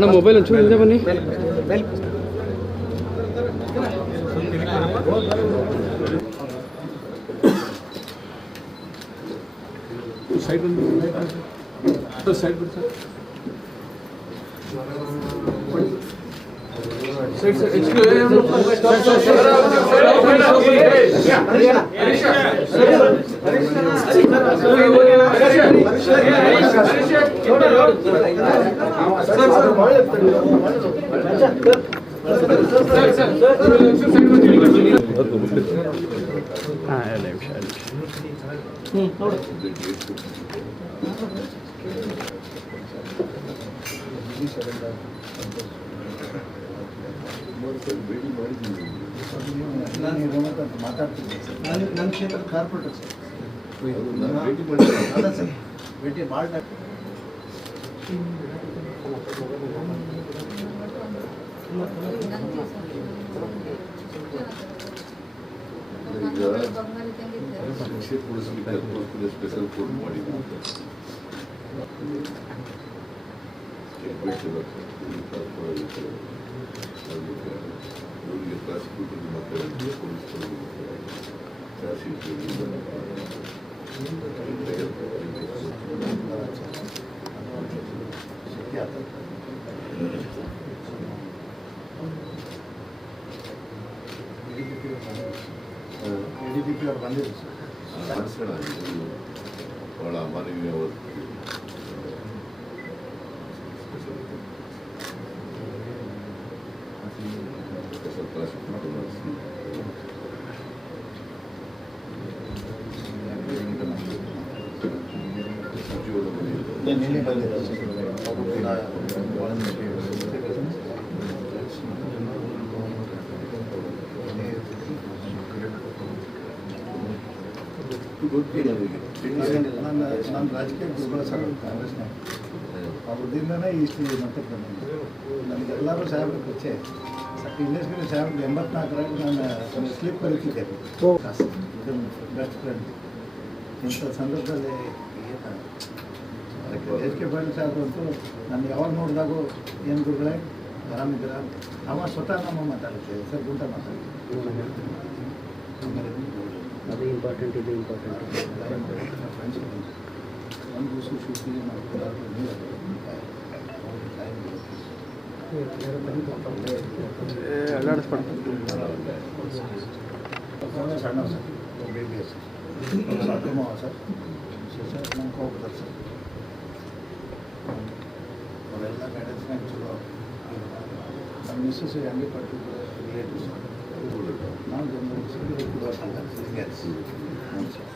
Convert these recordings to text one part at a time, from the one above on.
ना मोबाइल अच्छा नहीं जापनी साइड बंद साइड बंद ನೋಡು ಬಿಡಿ ಸರ್ ಸೈಡ್ ಸೈಡ್ ಹಾಂ ಎರಡು ನಿಮಿಷ ಎರಡು ನಿಮಿಷ ಮಾತಾಡ್ತಿದ್ದೆ ಸರ್ ನಾನು ನನ್ನ ಕ್ಷೇತ್ರದ ಕಾರ್ಪೊರೇಟರ್ ಸರ್ ಅಲ್ಲ ಸರ್ ಭೇಟಿ ಭಾಳ ಶಿಕ್ಷೆ ಕೊಡಿಸ್ಲಿಕ್ಕೆ ಅದಕ್ಕೋಸ್ಕರ ಸ್ಪೆಷಲ್ ಕೋರ್ಟ್ ಮಾಡಿದ್ದು ಇವರಿಗೆ ಪ್ರಾಸಿಕ್ಯೂಟರ್ ಮತ್ತೆ ಪೊಲೀಸ್ ಚಾರ್ಜ್ ಶಕ್ತಿ ಆತ ಡಿ ಡಿ ಪಿ ಅವ್ರು ಬಂದಿದ್ರು ಸರ್ ಮಾಡಿಸೋಣ ಇದು ಭಾಳ ಅಮಾನವೀಯ ಈ ಸ್ಪೆಷಲ್ ಪ್ರಾಸಿಕ್ಯೂಟರ್ ಮಾಡಿಸಿ ಸಚಿವರ ಮನೆಯಲ್ಲಿ ನಿನ್ನೆ ಬಂದಿದ್ರು ಸರ್ ಅವರು ಕೂಡ ಗೊತ್ತಿಲ್ಲ ಅವರಿಗೆ ನನ್ನ ನನ್ನ ಸರ್ ಕಾಂಗ್ರೆಸ್ನಾಗ ಅವ್ರದಿಂದನೇ ಇಷ್ಟು ಮಟ್ಟಕ್ಕೆ ಬಂದಿದ್ದೆ ನನಗೆಲ್ಲರೂ ಸಾಹೇಬ್ರ ಪರಿಚಯ ಮೀಡಿಯಂ ಸಾಹೇಬ್ರ ಎಂಬತ್ನಾಲ್ಕರಾಗಿ ನಾನು ಸ್ಲಿಪ್ ಬರೀತಿದ್ದೆ ಬೆಸ್ಟ್ ಫ್ರೆಂಡ್ ಇಂಥ ಸಂದರ್ಭದಲ್ಲಿ ಎಚ್ ಕೆ ಪಾಟೀಲ್ ಸಾಹೇಬ್ರು ಅಂತೂ ನಾನು ಯಾವಾಗ ನೋಡಿದಾಗೂ ಏನು ಗುರುಗಳೇ ಆರಾಮಿದ್ದೀರ? ಅವ ಸ್ವತಃ ನಮ್ಮ ಮಾತಾಡುತ್ತೆ ಸರ್ ಗುಂಟ ಮಾತಾಡ್ತೀವಿ ಅದು ಇಂಪಾರ್ಟೆಂಟ್ ಇದು ಇಂಪಾರ್ಟೆಂಟ್ ಒಂದು ದಿವಸ ಶೂಟಿಂಗ್ ಅಲ್ಲಾಡಿಸ್ಬಾರ್ದು ಸಣ್ಣ ಸರ್ ಬೇಬಿ ಸರ್ ಸಾಕಮ್ಮ ಸರ್ ಸರ್ ನಮ್ಗೆ ಹೋಗ್ತಾರೆ ಸರ್ ಅವರೆಲ್ಲ ಗೈಡೆನ್ಸ್ನಾಗ ಚಲೋ ನಮ್ಮ ಮಿಸ್ಸಸ್ ಹಂಗೆ ಪಟ್ಟು ರಿಲೇಟಿವ್ಸ್ ನಾವು ಜನ ಕೂಡ ಸಂಘ ಹ್ಞೂ ಸರ್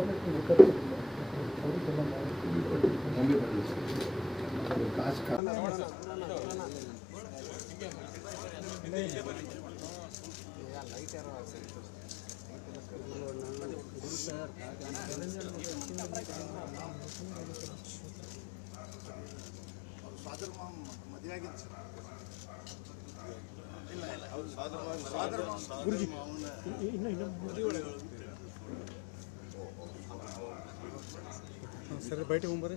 ಹಂಗೆ ಪಟ್ಟು ಸರ್ ಕಾಸು ಕಾ ಸರ್ ಬಯಟಿಗೆ ಹೋಗ್ಬರ್ರಿ.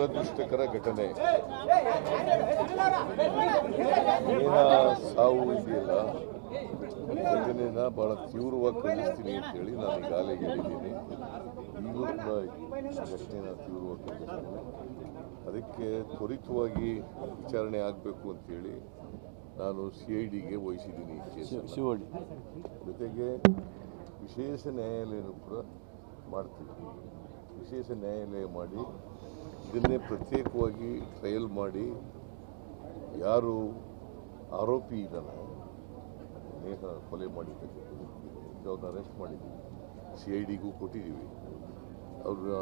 ದುರದೃಷ್ಟಕರ ಘಟನೆ. ಸಾವು ಇದೆಯಲ್ಲ? ಘಟನೆನ ಬಹಳ ತೀವ್ರವಾಗಿ ಖಂಡಿಸ್ತೀನಿ ಅಂತೇಳಿ ನಾನು ಈಗಾಗಲೇ ಹೇಳಿದ್ದೀನಿ. ಈಗಲೂ ಕೂಡ ಘಟನೆನ ತೀವ್ರವಾಗಿ ಖಂಡಿಸ್ತೀನಿ. ಅದಕ್ಕೆ ತ್ವರಿತವಾಗಿ ವಿಚಾರಣೆ ಆಗಬೇಕು ಅಂತೇಳಿ ನಾನು ಸಿ ಐ ಡಿಗೆ ವಹಿಸಿದ್ದೀನಿ ಜೊತೆಗೆ ವಿಶೇಷ ನ್ಯಾಯಾಲಯನೂ ಕೂಡ ಮಾಡ್ತೀವಿ. ವಿಶೇಷ ನ್ಯಾಯಾಲಯ ಮಾಡಿ ಇದನ್ನೇ ಪ್ರತ್ಯೇಕವಾಗಿ ಟ್ರಯಲ್ ಮಾಡಿ ಯಾರು ಆರೋಪಿ ಇದ್ದಾನೆ ನೇಹ ಕೊಲೆ ಮಾಡಿದ್ದಕ್ಕೆ ಅವ್ರನ್ನ ಅರೆಸ್ಟ್ ಮಾಡಿದ್ದೀವಿ, ಸಿ ಐ ಡಿಗೂ ಕೊಟ್ಟಿದ್ದೀವಿ. ಅವ್ರ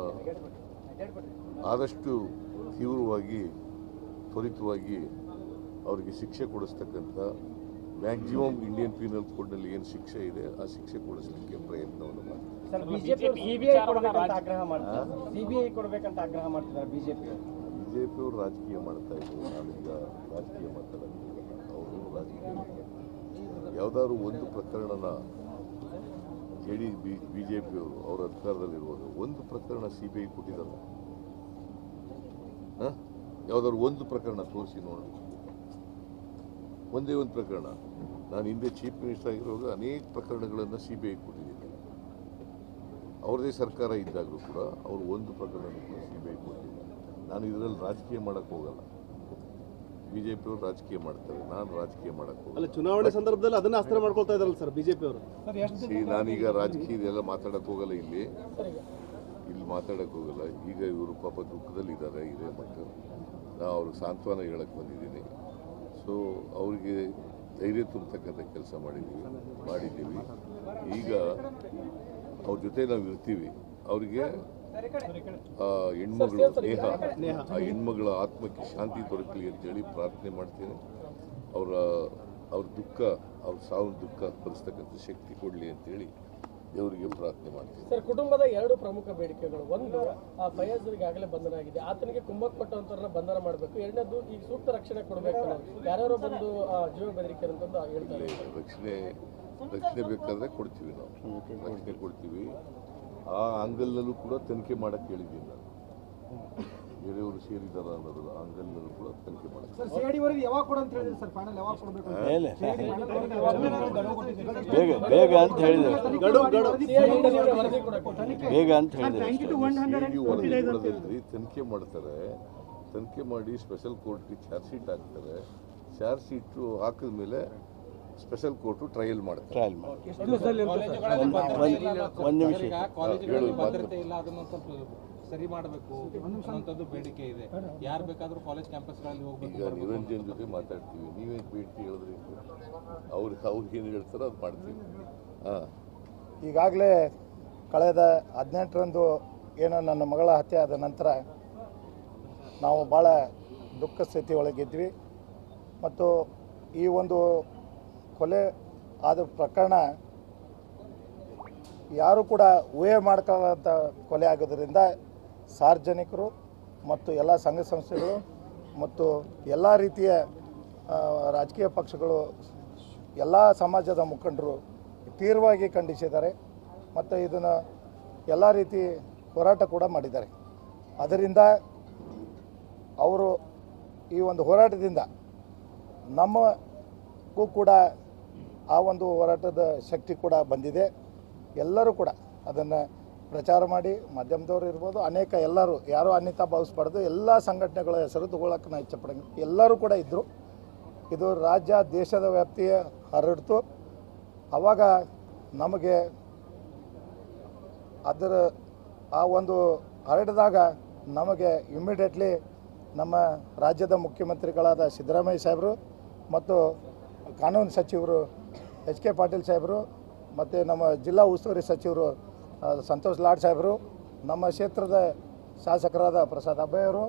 ಆದಷ್ಟು ತೀವ್ರವಾಗಿ, ತ್ವರಿತವಾಗಿ ಅವರಿಗೆ ಶಿಕ್ಷೆ ಕೊಡಿಸ್ತಕ್ಕಂಥ ಮ್ಯಾಕ್ಸಿಮಮ್ ಇಂಡಿಯನ್ ಪೀನಲ್ ಕೋಡ್ನಲ್ಲಿ ಏನು ಶಿಕ್ಷೆ ಇದೆ, ಆ ಶಿಕ್ಷೆ ಕೊಡಿಸ್ಲಿಕ್ಕೆ ಪ್ರಯತ್ನವನ್ನು ಸರ್ ಬಿಜೆಪಿ ಸಿಬಿಐ ಕೊಡಬೇಕಂತ ಆಗ್ರಹ ಮಾಡ್ತಾರೆ ಸಿಬಿಐ ಕೊಡಬೇಕಂತ ಆಗ್ರಹ ಮಾಡ್ತಿದ್ದಾರೆ ಬಿಜೆಪಿ ಬಿ ಜೆ ಪಿಯವರು ರಾಜಕೀಯ ಮಾಡ್ತಾ ಇದ್ರು. ನಾವೀಗ ರಾಜಕೀಯ ಮಾಡ್ತಾರೆ ಅವರು ರಾಜಕೀಯ ಯಾವುದಾದ್ರು ಒಂದು ಪ್ರಕರಣನ J D B B J ಪಿಯವರು ಅವರ ಅಧಿಕಾರದಲ್ಲಿರುವಾಗ ಒಂದು ಪ್ರಕರಣ ಸಿ ಬಿ ಐ ಕೊಟ್ಟಿದ್ದಾರೆ ಹಾಂ? ಯಾವುದಾದ್ರು ಒಂದು ಪ್ರಕರಣ ತೋರಿಸಿ ನೋಡಿ. ಒಂದೇ ಒಂದು ಪ್ರಕರಣ. ನಾನು ಹಿಂದೆ ಚೀಫ್ ಮಿನಿಸ್ಟರ್ ಆಗಿರುವಾಗ ಅನೇಕ ಪ್ರಕರಣಗಳನ್ನು ಸಿ ಬಿ ಐ ಕೊಟ್ಟಿದ್ದೀನಿ. ಅವ್ರದೇ ಸರ್ಕಾರ ಇದ್ದಾಗಲೂ ಕೂಡ ಅವರು ಒಂದು ಪ್ರಕರಣ ಕೂಡ ಸಿ ಬಿ ಐ ಕೊಟ್ಟಿಲ್ಲ. ನಾನು ಇದರಲ್ಲಿ ರಾಜಕೀಯ ಮಾಡೋಕ್ಕೆ ಹೋಗಲ್ಲ. ಬಿ ಜೆ ಪಿಯವರು ರಾಜಕೀಯ ಮಾಡ್ತಾರೆ ನಾನು ರಾಜಕೀಯ ಮಾಡಕ್ಕೆ ಹೋಗಲ್ಲ. ಅಲ್ಲ ಚುನಾವಣೆ ಸಂದರ್ಭದಲ್ಲಿ ಅದನ್ನ ಅಸ್ತ್ರ ಮಾಡ್ಕೊಳ್ತಾ ಇದಾರಲ್ಲ ಸರ್ ಬಿಜೆಪಿ ಅವರು ಪಿಯವರು ನಾನೀಗ ರಾಜಕೀಯದೆಲ್ಲ ಮಾತಾಡಕ್ಕೆ ಹೋಗಲ್ಲ ಇಲ್ಲಿ. ಇಲ್ಲಿ ಮಾತಾಡಕ್ಕೆ ಹೋಗಲ್ಲ. ಈಗ ಇವರು ಪಾಪ ದುಃಖದಲ್ಲಿ ಇದ್ದಾರೆ ಇದೇ ಮಕ್ಕಳು ನಾನು ಅವ್ರಿಗೆ ಸಾಂತ್ವನ ಹೇಳಕ್ಕೆ ಬಂದಿದ್ದೀನಿ. ಸೊ ಅವರಿಗೆ ಧೈರ್ಯ ತುಂಬತಕ್ಕಂಥ ಕೆಲಸ ಮಾಡಿದ್ದೀವಿ ಮಾಡಿದ್ದೀವಿ. ಈಗ ಅವ್ರ ಜೊತೆ ನಾವು ಇರ್ತೀವಿ. ಅವರಿಗೆ ಹೆಣ್ಮಗಳು ನೇಹ ಆ ಹೆಣ್ಮಗಳ ಆತ್ಮಕ್ಕೆ ಶಾಂತಿ ದೊರಕಲಿ ಅಂತೇಳಿ ಪ್ರಾರ್ಥನೆ ಮಾಡ್ತೇನೆ. ಅವರ ಅವ್ರ ದುಃಖ ಅವ್ರ ಸಾವಿನ ದುಃಖ ಭರಿಸ್ತಕ್ಕಂಥ ಶಕ್ತಿ ಕೊಡಲಿ ಅಂತೇಳಿ ದೇವರಿಗೆ ಪ್ರಾರ್ಥನೆ ಮಾಡ್ತೀನಿ. ಸರ್ ಕುಟುಂಬದ ಎರಡು ಪ್ರಮುಖ ಬೇಡಿಕೆಗಳು. ಒಂದು ಆ ಫಯಾಜ್ ಆಗಲೇ ಬಂಧನ ಆಗಿದೆ ಆತನಿಗೆ ಕುಂಭಕ್ ಕೊಟ್ಟಂತವ್ರನ್ನ ಬಂಧನ ಮಾಡಬೇಕು. ಎರಡನೇದು ಈ ಸೂಕ್ತ ರಕ್ಷಣೆ ಕೊಡಬೇಕು. ಯಾರ್ಯಾರೋ ಬಂದು ಜೀವ ಬೆದರಿಕೆ ಅಂತಂದು ಹೇಳ್ತಾರೆ. ರಕ್ಷಣೆ ರಕ್ಷಣೆ ಬೇಕಾದರೆ ಕೊಡ್ತೀವಿ ನಾವು. ರಕ್ಷಣೆ ಕೊಡ್ತೀವಿ. ಆ ಆಂಗಲ್ನಲ್ಲೂ ಕೂಡ ತನಿಖೆ ಮಾಡಕ್ಕೆ ಹೇಳಿದ್ದೀನಿ ನಾನು. ಬೇರೆಯವರು ಸೇರಿದಾರ ಅನ್ನೋದು ಆಂಗಲ್ನಲ್ಲೂ ಕೂಡ ತನಿಖೆ ಮಾಡಕ್ಕೆ ಸರ್ ಸಿಐಡಿ ಯಾವಾಗ ಕೊಡು ಅಂತ ಹೇಳಿದ್ರು ಸರ್? ಫೈನಲ್ ಯಾವಾಗ ಕೊಡಬೇಕು ಬೇಗ ಬೇಗ ಅಂತ ಹೇಳಿದ್ರು ಬೇಗ ಅಂತ ಹೇಳಿದ್ರು ತನಿಖೆ ಮಾಡ್ತಾರೆ. ತನಿಖೆ ಮಾಡಿ ಸ್ಪೆಷಲ್ ಕೋರ್ಟ್ಗೆ ಚಾರ್ಜ್ ಶೀಟ್ ಹಾಕ್ತಾರೆ. ಚಾರ್ಜ್ ಶೀಟು ಹಾಕಿದ ಮೇಲೆ ಸ್ಪೆಷಲ್ ಕೋರ್ಟು ಟ್ರಯಲ್ ಮಾಡುತ್ತೆ. ಟ್ರಯಲ್ ಮಾಡಿ ಒಂದು ನಿಮಿಷ ಕಾಲೇಜುಗಳಲ್ಲಿ ಭದ್ರತೆ ಇಲ್ಲ ಅದನ್ನ ಸ್ವಲ್ಪ ಸರಿ ಮಾಡಬೇಕು ಅನ್ನೋಂಥದ್ದು ಬೇಡಿಕೆ ಇದೆ. ಯಾರು ಬೇಕಾದರೂ ಕಾಲೇಜ್ ಕ್ಯಾಂಪಸ್ಗಳಲ್ಲಿ ಹೋಗ್ಬೇಕು ಈಗ ನಿರಂಜನ್ ಜೊತೆ ಮಾತಾಡ್ತೀವಿ. ನೀವೇ ಬೇಡಿಕೆ ಹೇಳಿದ್ರಿ? ಅವ್ರು ಅವ್ರು ಏನು ಹೇಳ್ತಾರೋ ಅದು ಮಾಡ್ತೀವಿ. ಹಾಂ. ಈಗಾಗಲೇ ಕಳೆದ ಹದಿನೆಂಟರಂದು ಏನೋ ನನ್ನ ಮಗಳ ಹತ್ಯೆ ಆದ ನಂತರ ನಾವು ಭಾಳ ದುಃಖ ಸ್ಥಿತಿ ಒಳಗಿದ್ವಿ ಮತ್ತು ಈ ಒಂದು ಕೊಲೆ ಆದ ಪ್ರಕರಣ ಯಾರು ಕೂಡ ಊಹೆ ಮಾಡ್ಕೊಳ್ಳೋಂಥ ಕೊಲೆ ಆಗೋದ್ರಿಂದ ಸಾರ್ವಜನಿಕರು ಮತ್ತು ಎಲ್ಲ ಸಂಘ ಸಂಸ್ಥೆಗಳು ಮತ್ತು ಎಲ್ಲ ರೀತಿಯ ರಾಜಕೀಯ ಪಕ್ಷಗಳು, ಎಲ್ಲ ಸಮಾಜದ ಮುಖಂಡರು ತೀವ್ರವಾಗಿ ಖಂಡಿಸಿದ್ದಾರೆ ಮತ್ತು ಇದನ್ನು ಎಲ್ಲ ರೀತಿ ಹೋರಾಟ ಕೂಡ ಮಾಡಿದ್ದಾರೆ. ಅದರಿಂದ ಅವರು ಈ ಒಂದು ಹೋರಾಟದಿಂದ ನಮಗೂ ಕೂಡ ಆ ಒಂದು ಹೋರಾಟದ ಶಕ್ತಿ ಕೂಡ ಬಂದಿದೆ. ಎಲ್ಲರೂ ಕೂಡ ಅದನ್ನು ಪ್ರಚಾರ ಮಾಡಿ ಮಾಧ್ಯಮದವರು ಇರ್ಬೋದು, ಅನೇಕ ಎಲ್ಲರೂ, ಯಾರೂ ಅನ್ಯತಾ ಭಾವಿಸ್ಬಾರ್ದು ಎಲ್ಲ ಸಂಘಟನೆಗಳ ಹೆಸರು ತಗೊಳಕ್ಕೆ ನಾನು ಇಚ್ಛಪಡಂಗೆ ಎಲ್ಲರೂ ಕೂಡ ಇದ್ದರು ಇದು ರಾಜ್ಯ, ದೇಶದ ವ್ಯಾಪ್ತಿಯ ಹರಡ್ತು. ಆವಾಗ ನಮಗೆ ಅದರ ಆ ಒಂದು ಹರಡಿದಾಗ ನಮಗೆ ಇಮ್ಮಿಡಿಯೇಟ್ಲಿ ನಮ್ಮ ರಾಜ್ಯದ ಮುಖ್ಯಮಂತ್ರಿಗಳಾದ ಸಿದ್ದರಾಮಯ್ಯ ಸಾಹೇಬರು ಮತ್ತು ಕಾನೂನು ಸಚಿವರು ಎಚ್ ಕೆ ಪಾಟೀಲ್ ಸಾಹೇಬರು ಮತ್ತು ನಮ್ಮ ಜಿಲ್ಲಾ ಉಸ್ತುವಾರಿ ಸಚಿವರು ಸಂತೋಷ್ ಲಾಡ್ ಸಾಹೇಬರು, ನಮ್ಮ ಕ್ಷೇತ್ರದ ಶಾಸಕರಾದ ಪ್ರಸಾದ್ ಅಬ್ಬಯ್ಯ ಅವರು,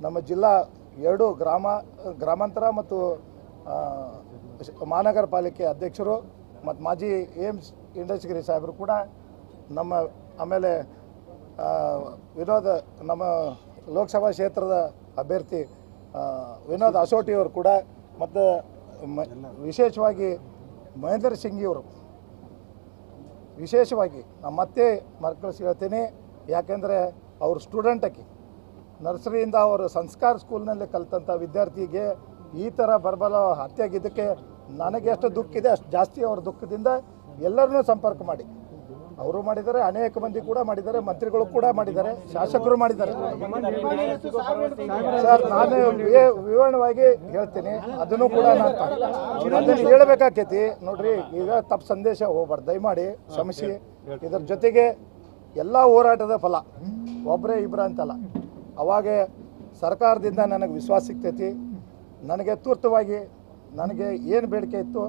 ನಮ್ಮ ಜಿಲ್ಲಾ ಎರಡು ಗ್ರಾಮ, ಗ್ರಾಮಾಂತರ ಮತ್ತು ಮಹಾನಗರ ಪಾಲಿಕೆ ಅಧ್ಯಕ್ಷರು ಮತ್ತು ಮಾಜಿ ಏಮ್ಸ್ ಇಂಡಸ್ಟ್ರಿ ಸಾಹೇಬರು ಕೂಡ ನಮ್ಮ ಆಮೇಲೆ ವಿನೋದ ನಮ್ಮ ಲೋಕಸಭಾ ಕ್ಷೇತ್ರದ ಅಭ್ಯರ್ಥಿ ವಿನೋದ್ ಅಸೋಟಿಯವರು ಕೂಡ ಮತ್ತು ವಿಶೇಷವಾಗಿ ಮಹೇಂದ್ರ ಸಿಂಗಿಯವರು ವಿಶೇಷವಾಗಿ ನಾನು ಮತ್ತೆ ಮರುಕಳಿಸಿ ಹೇಳ್ತೀನಿ, ಯಾಕೆಂದರೆ ಅವರು ಸ್ಟೂಡೆಂಟಕ್ಕೆ ನರ್ಸರಿಯಿಂದ ಅವರು ಸಂಸ್ಕಾರ ಸ್ಕೂಲ್ನಲ್ಲಿ ಕಲಿತಂಥ ವಿದ್ಯಾರ್ಥಿಗೆ ಈ ಥರ ಬರಬಲ ಹತ್ಯೆಗಿದ್ದಕ್ಕೆ ನನಗೆ ಎಷ್ಟು ದುಃಖ ಇದೆ, ಅಷ್ಟು ಜಾಸ್ತಿ ಅವ್ರ ದುಃಖದಿಂದ ಎಲ್ಲರನ್ನೂ ಸಂಪರ್ಕ ಮಾಡಿ. ಅವರು ಮಾಡಿದ್ದಾರೆ, ಅನೇಕ ಮಂದಿ ಕೂಡ ಮಾಡಿದ್ದಾರೆ, ಮಂತ್ರಿಗಳು ಕೂಡ ಮಾಡಿದ್ದಾರೆ, ಶಾಸಕರು ಮಾಡಿದ್ದಾರೆ. ಸರ್, ನಾನು ವಿವರಣವಾಗಿ ಹೇಳ್ತೀನಿ, ಅದನ್ನು ಕೂಡ ನಾನು ಅದನ್ನು ಹೇಳ್ಬೇಕಾಕೈತಿ ನೋಡ್ರಿ, ಈಗ ತಪ್ಪು ಸಂದೇಶ ಹೋಗ್ಬಾರ್ದು. ದಯಮಾಡಿ ಕ್ಷಮಿಸಿ. ಇದರ ಜೊತೆಗೆ ಎಲ್ಲ ಹೋರಾಟದ ಫಲ ಒಬ್ಬರೇ ಇಬ್ಬರ ಅಂತಲ್ಲ. ಅವಾಗೆ ಸರ್ಕಾರದಿಂದ ನನಗೆ ವಿಶ್ವಾಸ ಸಿಗ್ತೈತಿ. ನನಗೆ ತುರ್ತವಾಗಿ ನನಗೆ ಏನು ಬೇಡಿಕೆ ಇತ್ತು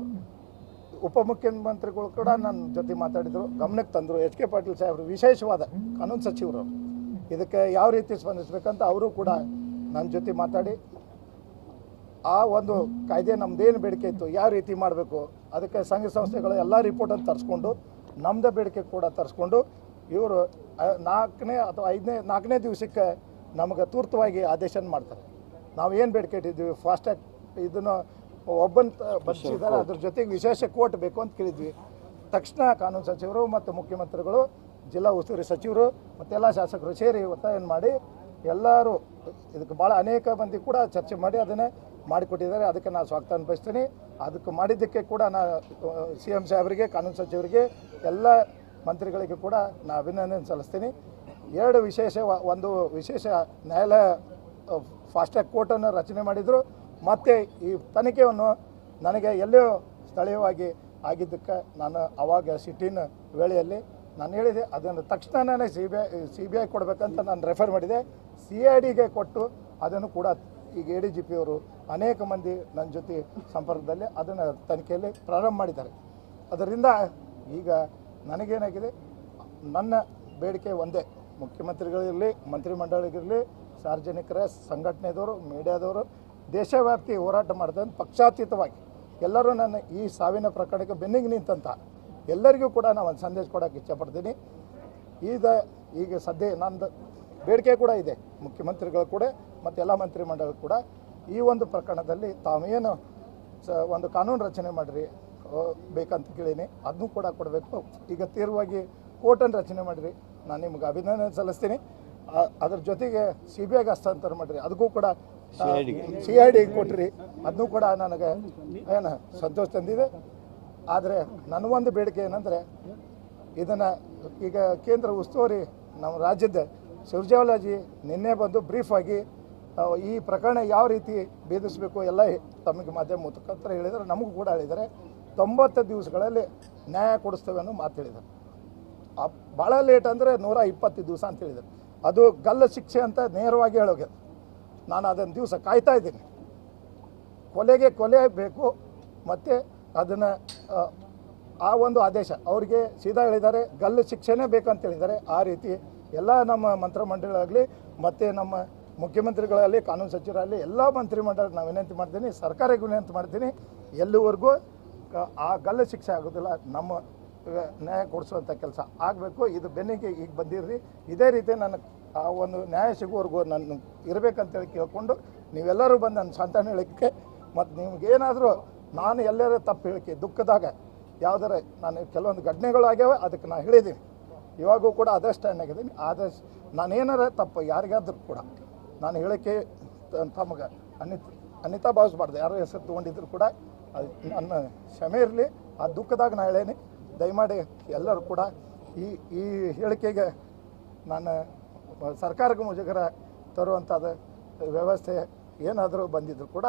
ಉಪಮುಖ್ಯಮಂತ್ರಿಗಳು ಕೂಡ ನನ್ನ ಜೊತೆ ಮಾತಾಡಿದರು. ಗಮನಕ್ಕೆ ತಂದರು. ಎಚ್ ಕೆ ಪಾಟೀಲ್ ಸಾಹೇಬರು ವಿಶೇಷವಾದ ಕಾನೂನು ಸಚಿವರು. ಇದಕ್ಕೆ ಯಾವ ರೀತಿ ಸ್ಪಂದಿಸಬೇಕಂತ ಅವರು ಕೂಡ ನನ್ನ ಜೊತೆ ಮಾತಾಡಿ. ಆ ಒಂದು ಕಾಯ್ದೆ ನಮ್ಮದೇನು ಬೇಡಿಕೆ ಇತ್ತು, ಯಾವ ರೀತಿ ಮಾಡಬೇಕು, ಅದಕ್ಕೆ ಸಂಘ ಸಂಸ್ಥೆಗಳು ಎಲ್ಲ ರಿಪೋರ್ಟನ್ನು ತರಿಸ್ಕೊಂಡು ನಮ್ಮದೇ ಬೇಡಿಕೆ ಕೂಡ ತರಿಸ್ಕೊಂಡು, ಇವರು ನಾಲ್ಕನೇ ಅಥವಾ ಐದನೇ, ನಾಲ್ಕನೇ ದಿವಸಕ್ಕೆ ನಮಗೆ ತೂರ್ತವಾಗಿ ಆದೇಶನ ಮಾಡ್ತಾರೆ. ನಾವು ಏನು ಬೇಡಿಕೆ ಇಟ್ಟಿದ್ವಿ ಫಾಸ್ಟ್ಯಾಗ್ ಇದನ್ನು ಒಬ್ಬನ ಬಚ್ಚಿದ್ದಾರೆ ಅದ್ರ ಜೊತೆಗೆ ವಿಶೇಷ ಕೋರ್ಟ್ ಬೇಕು ಅಂತ ಕೇಳಿದ್ವಿ. ತಕ್ಷಣ ಕಾನೂನು ಸಚಿವರು ಮತ್ತು ಮುಖ್ಯಮಂತ್ರಿಗಳು ಜಿಲ್ಲಾ ಉಸ್ತುವಾರಿ ಸಚಿವರು ಮತ್ತೆಲ್ಲ ಶಾಸಕರು ಸೇರಿ ಒತ್ತಾಯ ಮಾಡಿ ಎಲ್ಲರೂ ಇದಕ್ಕೆ ಭಾಳ ಅನೇಕ ಮಂದಿ ಕೂಡ ಚರ್ಚೆ ಮಾಡಿ ಅದನ್ನೇ ಮಾಡಿಕೊಟ್ಟಿದ್ದಾರೆ. ಅದಕ್ಕೆ ನಾನು ಸ್ವಾಗತ ಅನ್ಭವಿಸ್ತೀನಿ. ಅದಕ್ಕೆ ಮಾಡಿದ್ದಕ್ಕೆ ಕೂಡ ನಾ ಸಿ ಎಂ ಸಾಹೇಬರಿಗೆ ಕಾನೂನು ಸಚಿವರಿಗೆ ಎಲ್ಲ ಮಂತ್ರಿಗಳಿಗೆ ಕೂಡ ನಾ ಅಭಿನಂದನೆ ಸಲ್ಲಿಸ್ತೀನಿ. ಎರಡು ವಿಶೇಷ ಒಂದು ವಿಶೇಷ ನ್ಯಾಯಾಲಯ ಫಾಸ್ಟ್ಯಾಗ್ ಕೋರ್ಟನ್ನು ರಚನೆ ಮಾಡಿದರು. ಮತ್ತು ಈ ತನಿಖೆಯನ್ನು ನನಗೆ ಎಲ್ಲೋ ಸ್ಥಳೀಯವಾಗಿ ಆಗಿದ್ದಕ್ಕೆ ನಾನು ಅವಾಗ ಸಿಟಿನ ವೇಳೆಯಲ್ಲಿ ನಾನು ಹೇಳಿದೆ, ಅದನ್ನು ತಕ್ಷಣ ನನಗೆ C B I C B I ಕೊಡಬೇಕಂತ ನಾನು ರೆಫರ್ ಮಾಡಿದೆ. ಸಿ ಐ ಡಿಗೆ ಕೊಟ್ಟು ಅದನ್ನು ಕೂಡ ಈಗ ಎ ಡಿ ಜಿ ಪಿ ಅವರು ಅನೇಕ ಮಂದಿ ನನ್ನ ಜೊತೆ ಸಂಪರ್ಕದಲ್ಲಿ ಅದನ್ನು ತನಿಖೆಯಲ್ಲಿ ಪ್ರಾರಂಭ ಮಾಡಿದ್ದಾರೆ. ಅದರಿಂದ ಈಗ ನನಗೇನಾಗಿದೆ, ನನ್ನ ಬೇಡಿಕೆ ಒಂದೇ, ಮುಖ್ಯಮಂತ್ರಿಗಳಿರಲಿ, ಮಂತ್ರಿಮಂಡಳಿಗಿರಲಿ, ಸಾರ್ವಜನಿಕರ, ಸಂಘಟನೆದವರು ಮೀಡಿಯಾದವರು ದೇಶವ್ಯಾಪ್ತಿ ಹೋರಾಟ ಮಾಡಿದಂಥ ಪಕ್ಷಾತೀತವಾಗಿ. ಎಲ್ಲರೂ ನನ್ನ ಈ ಸಾವಿನ ಪ್ರಕರಣಕ್ಕೆ ಬೆನ್ನಿಗೆ ನಿಂತಂತ. ಎಲ್ಲರಿಗೂ ಕೂಡ ನಾನು ಒಂದು ಸಂದೇಶ ಕೊಡೋಕ್ಕೆ ಇಷ್ಟಪಡ್ತೀನಿ. ಈಗ ಈಗ ಸದ್ಯ ನಂದು ಬೇಡಿಕೆ ಕೂಡ ಇದೆ. ಮುಖ್ಯಮಂತ್ರಿಗಳು ಕೂಡ ಮತ್ತು ಎಲ್ಲ ಮಂತ್ರಿಮಂಡಲ ಕೂಡ ಈ ಒಂದು ಪ್ರಕರಣದಲ್ಲಿ ತಾವೇನು ಸ, ಒಂದು ಕಾನೂನು ರಚನೆ ಮಾಡಿರಿ ಬೇಕಂತ ಕೇಳೀನಿ. ಅದನ್ನು ಕೂಡ ಕೊಡಬೇಕು. ಈಗ ತೀವ್ರವಾಗಿ ಕೋರ್ಟನ್ನು ರಚನೆ ಮಾಡಿರಿ. ನಾನು ನಿಮ್ಗೆ ಅಭಿನಂದನೆ ಸಲ್ಲಿಸ್ತೀನಿ. ಅದ್ರ ಜೊತೆಗೆ ಸಿ ಬಿ ಐಗೆ ಹಸ್ತಾಂತರ ಮಾಡಿರಿ. ಅದಕ್ಕೂ ಕೂಡ ಸಿ ಐ ಡಿ ಕೊಟ್ರಿ. ಅದನ್ನು ಕೂಡ ನನಗೆ ಏನು ಸಂತೋಷ ತಂದಿದೆ. ಆದರೆ ಒಂದು ಬೇಡಿಕೆ ಏನಂದರೆ ಇದನ್ನು ಈಗ ಕೇಂದ್ರ ಉಸ್ತುವಾರಿ ನಮ್ಮ ರಾಜ್ಯದ ಸುರ್ಜೇವಾಲಾಜಿ ನಿನ್ನೆ ಬಂದು ಬ್ರೀಫ್ ಆಗಿ ಈ ಪ್ರಕರಣ ಯಾವ ರೀತಿ ಭೇದಿಸಬೇಕು ಎಲ್ಲ ತಮಗೆ ಮಾಧ್ಯಮ ಮುಖಾಂತರ ಹೇಳಿದರೆ ನಮಗೂ ಕೂಡ ಹೇಳಿದ್ದಾರೆ. ತೊಂಬತ್ತು ದಿವಸಗಳಲ್ಲಿ ನ್ಯಾಯ ಕೊಡಿಸ್ತೇವೆ ಅನ್ನೋ ಮಾತು ಹೇಳಿದ್ದಾರೆ. ಭಾಳ ಲೇಟ್ ಅಂದರೆ ನೂರ ಇಪ್ಪತ್ತು ದಿವಸ ಅಂತ ಹೇಳಿದ್ದಾರೆ. ಅದು ಗಲ್ಲ ಶಿಕ್ಷೆ ಅಂತ ನೇರವಾಗಿ ಹೇಳೋಗ್ಯದ ನಾನು ಅದನ್ನು ದಿವಸ ಕಾಯ್ತಾ ಇದ್ದೀನಿ. ಕೊಲೆಗೆ ಕೊಲೆ ಬೇಕು, ಮತ್ತು ಅದನ್ನು, ಆ ಒಂದು ಆದೇಶ. ಅವರಿಗೆ ಸೀದಾ ಹೇಳಿದ್ದಾರೆ, ಗಲ್ಲು ಶಿಕ್ಷೆನೇ ಬೇಕಂತ ಹೇಳಿದ್ದಾರೆ. ಆ ರೀತಿ ಎಲ್ಲ ನಮ್ಮ ಮಂತ್ರಿಮಂಡಲಿಗಳಾಗಲಿ ಮತ್ತು ನಮ್ಮ ಮುಖ್ಯಮಂತ್ರಿಗಳಲ್ಲಿ ಕಾನೂನು ಸಚಿವರಲ್ಲಿ ಎಲ್ಲ ಮಂತ್ರಿಮಂಡಲ ನಾವು ವಿನಂತಿ ಮಾಡ್ತೀನಿ. ಸರ್ಕಾರಕ್ಕೆ ವಿನಂತಿ ಮಾಡ್ತೀನಿ. ಎಲ್ಲಿವರೆಗೂ, ಆ ಗಲ್ಲು ಶಿಕ್ಷೆ ಆಗೋದಿಲ್ಲ. ನಮ್ಮ ನ್ಯಾಯ ಕೊಡಿಸುವಂಥ ಕೆಲಸ ಆಗಬೇಕು. ಇದು ಬೆನ್ನಿಗೆ ಈಗ ಬಂದಿರ್ರಿ. ಇದೇ ರೀತಿ ನನ್ನ ಆ ಒಂದು ನ್ಯಾಯ ಸಿಗುವವರೆಗೂ ನಾನು ಇರಬೇಕಂತೇಳಿ ಕೇಳಿಕೊಂಡು ನೀವೆಲ್ಲರೂ ಬಂದು ನನ್ನ ಸಂತಾನ ಹೇಳಿಕೆ ಮತ್ತು ನಿಮ್ಗೇನಾದರೂ ನಾನು ಎಲ್ಲರ ತಪ್ಪು ಹೇಳಿಕೆ, ದುಃಖದಾಗ ಯಾವ್ದಾರ ನಾನು ಕೆಲವೊಂದು ಘಟನೆಗಳು ಆಗ್ಯಾವ ಅದಕ್ಕೆ ನಾನು ಹೇಳಿದ್ದೀನಿ. ಇವಾಗೂ ಕೂಡ ಅದೇ ಸ್ಟ್ಯಾಂಡ್ ಆಗಿದ್ದೀನಿ. ಆದಷ್ಟು ನಾನೇನಾರ ತಪ್ಪು ಯಾರಿಗಾದ್ರೂ ಕೂಡ ನಾನು ಹೇಳಿಕೆ ತಮಗೆ ಅನಿತ, ಅನಿತಾ ಭಾವಿಸ್ಬಾರ್ದು. ಯಾರೋ ಹೆಸರು ತೊಗೊಂಡಿದ್ರು ಕೂಡ ಅದು ನನ್ನ ಕ್ಷಮೆ ಇರಲಿ. ಆ ದುಃಖದಾಗ ನಾನು ಹೇಳೇನಿ. ದಯಮಾಡಿ ಎಲ್ಲರೂ ಕೂಡ ಈ ಈ ಹೇಳಿಕೆಗೆ ನಾನು ಸರ್ಕಾರಕ್ಕೆ ಮುಜುಗರ ತರುವಂಥದ್ದು ವ್ಯವಸ್ಥೆ ಏನಾದರೂ ಬಂದಿದ್ರು ಕೂಡ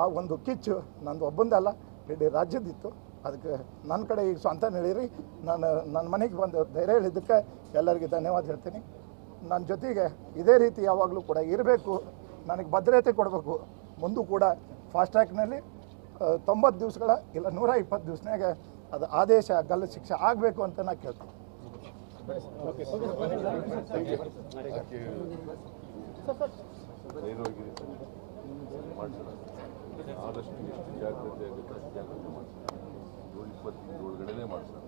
ಆ ಒಂದು ಕಿಚ್ಚು ನಂದು ಒಬ್ಬಂದಲ್ಲ ಇಡೀ ರಾಜ್ಯದಿತ್ತು ಅದಕ್ಕೆ ನನ್ನ ಕಡೆ ಈಗ ಸ್ವಂತ ಹೇಳಿರಿ. ನಾನು ನನ್ನ ಮನೆಗೆ ಬಂದು ಧೈರ್ಯ ಹೇಳಿದ್ದಕ್ಕೆ ಎಲ್ಲರಿಗೂ ಧನ್ಯವಾದ ಹೇಳ್ತೀನಿ. ನನ್ನ ಜೊತೆಗೆ ಇದೇ ರೀತಿ ಯಾವಾಗಲೂ ಕೂಡ ಇರಬೇಕು, ನನಗೆ ಭದ್ರತೆ ಕೊಡಬೇಕು. ಮುಂದೂ ಕೂಡ ಫಾಸ್ಟ್ಯಾಗ್ನಲ್ಲಿ ತೊಂಬತ್ತು ದಿವಸಗಳ ಇಲ್ಲ ನೂರ ಇಪ್ಪತ್ತು ದಿವಸನಾಗ ಅದು ಆದೇಶ, ಗಲ್ಲ ಶಿಕ್ಷೆ ಆಗಬೇಕು ಅಂತ ನಾನು ಕೇಳ್ತೀನಿ. ಆದಷ್ಟು ಜಾಗ್ರತೆ ಆಗುತ್ತೆ ಜಾಗ್ರತೆ ಮಾಡ್ಸೋಣ ಏಳು ಇಪ್ಪತ್ತಿನ ಒಳಗಡೆನೇ ಮಾಡ್ಸೋಣ